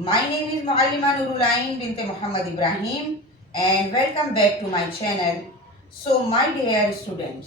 My name is Muallima Nurulain bint Muhammad Ibrahim and welcome back to my channel. So my dear students,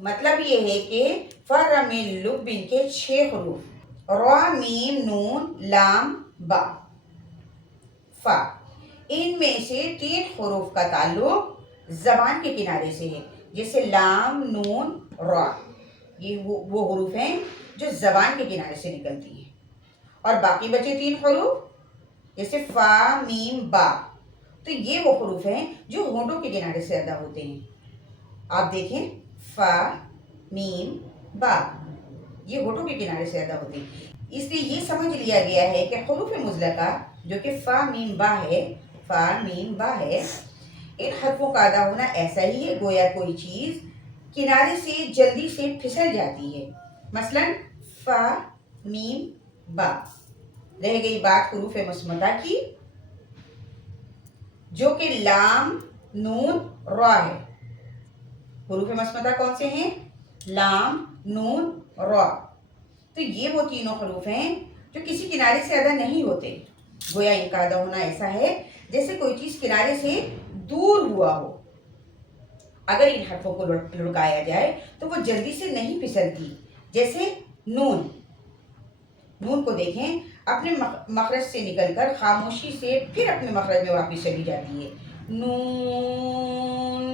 مطلب یہ ہے کہ فر میں لب ان کے 6 حروف را میم نون لام با فا، ان میں سے 3 حروف کا تعلق زبان کے کنارے سے ہے، جیسے لام نون را، یہ وہ حروف ہیں جو زبان کے کنارے سے نکلتی ہیں، اور باقی بچے 3 حروف جیسے فا میم با، تو یہ وہ حروف ہیں جو ہونٹوں کے کنارے سے ادا ہوتے ہیں۔ آپ دیکھیں فا میم با، یہ ہونٹوں کے کنارے سے ادا ہوتے ہیں، اس لیے یہ سمجھ لیا گیا ہے کہ حروف مزلقہ جو کہ فا میم با ہے، فا میم با ہے، ان حرفوں کا ادا ہونا ایسا ہی ہے گویا کوئی چیز کنارے سے جلدی سے پھسل جاتی ہے۔ مثلا فا میم با، رہ گئی بات حروف مصمتہ کی جو کہ لام نون را ہے۔ حروف مصمتہ کون سے ہیں؟ لام نون را، تو یہ وہ تینوں حروف ہیں جو کسی کنارے سے ادا نہیں ہوتے، گویا ان کا ادا ہونا ایسا ہے جیسے کوئی چیز کنارے سے دور ہوا ہو۔ اگر ان حرفوں کو لڑکایا جائے تو وہ جلدی سے نہیں پھسلتی، جیسے نون۔ نون کو دیکھیں، اپنے مخرج سے نکل کر خاموشی سے پھر اپنے مخرج میں واپس چلی جاتی ہے، نون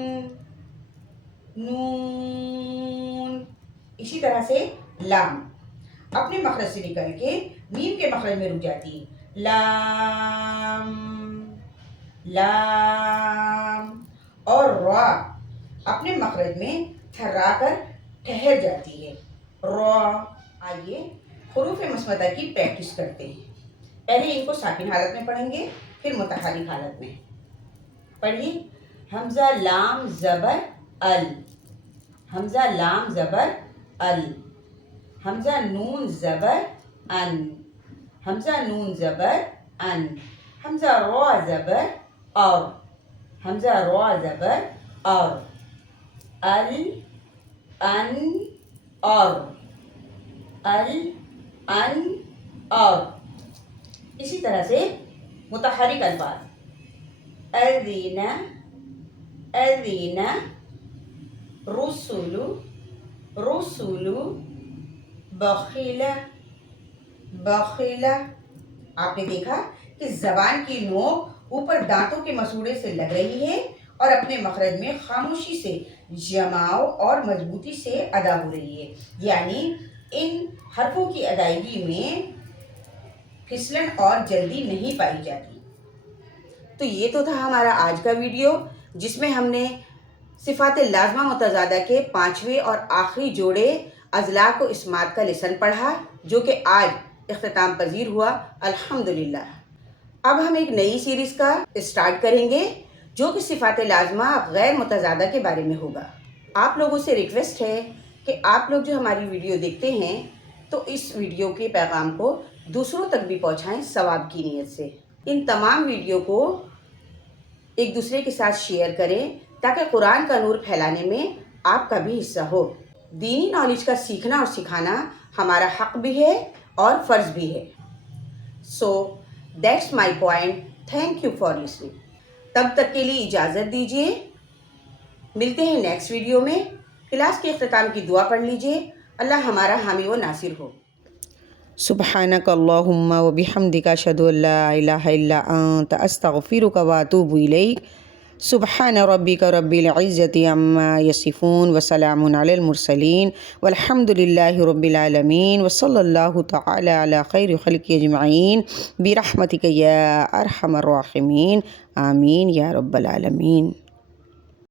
نون۔ اسی طرح سے لام اپنے مخرج سے نکل کے میم کے مخرج میں رک جاتی ہے، لام لام۔ اور را اپنے مخرج میں تھرا کر ٹھہر جاتی ہے، را۔ آئیے حروف مصمتہ کی پریکٹس کرتے ہیں۔ پہلے ان کو ساکن حالت میں پڑھیں گے، پھر متحرک حالت میں۔ پڑھیے، حمزہ لام زبر ال، حمزہ لام زبر ال، حمزہ نون زبر ان، حمزہ نون زبر ان، حمزہ را زبر اور، حمزہ را زبر اور، ال ان اور، ال ان اور۔ اسی طرح سے متحرک الفاظ، اذن اذن، رسل رسل، بخل بخل۔ آپ نے دیکھا کہ زبان کی نوک اوپر دانتوں کے مسوڑے سے لگ رہی ہے اور اپنے مخرج میں خاموشی سے جماؤ اور مضبوطی سے ادا ہو رہی ہے، یعنی ان حرفوں کی ادائیگی میں پھسلن اور جلدی نہیں پائی جاتی۔ تو یہ تو تھا ہمارا آج کا ویڈیو، جس میں ہم نے صفات لازمہ متضادہ کے 5ویں اور آخری جوڑے اضلاع و اسمات کا لیسن پڑھا، جو کہ آج اختتام پذیر ہوا الحمدللہ۔ اب ہم ایک نئی سیریز کا اسٹارٹ کریں گے جو کہ صفات لازمہ غیر متضادہ کے بارے میں ہوگا۔ آپ لوگوں سے ریکویسٹ ہے کہ آپ لوگ جو ہماری ویڈیو دیکھتے ہیں تو اس ویڈیو کے پیغام کو دوسروں تک بھی پہنچائیں ثواب کی نیت سے۔ ان تمام ویڈیو کو ایک دوسرے کے ساتھ شیئر کریں تاکہ قرآن کا نور پھیلانے میں آپ کا بھی حصہ ہو۔ دینی نالج کا سیکھنا اور سکھانا ہمارا حق بھی ہے اور فرض بھی ہے۔ So that's my point. Thank you for listening. تب تک کے لیے اجازت دیجیے، ملتے ہیں نیکسٹ ویڈیو میں۔ کلاس کے اختتام کی دعا پڑھ لیجیے۔ اللہ ہمارا حامی و ناصر ہو۔ سبحانک اللہم و بحمدک اشہد ان لا الہ الا انت استغفرک و اتوب الیک۔ سبحان ربک رب العزت عما یصفون وسلام علی المرسلین والحمد للہ رب العالمین وصلی اللہ تعالی علی خیر خلق اجمعین برحمتک یا ارحم الراحمین، آمین یا رب العالمین۔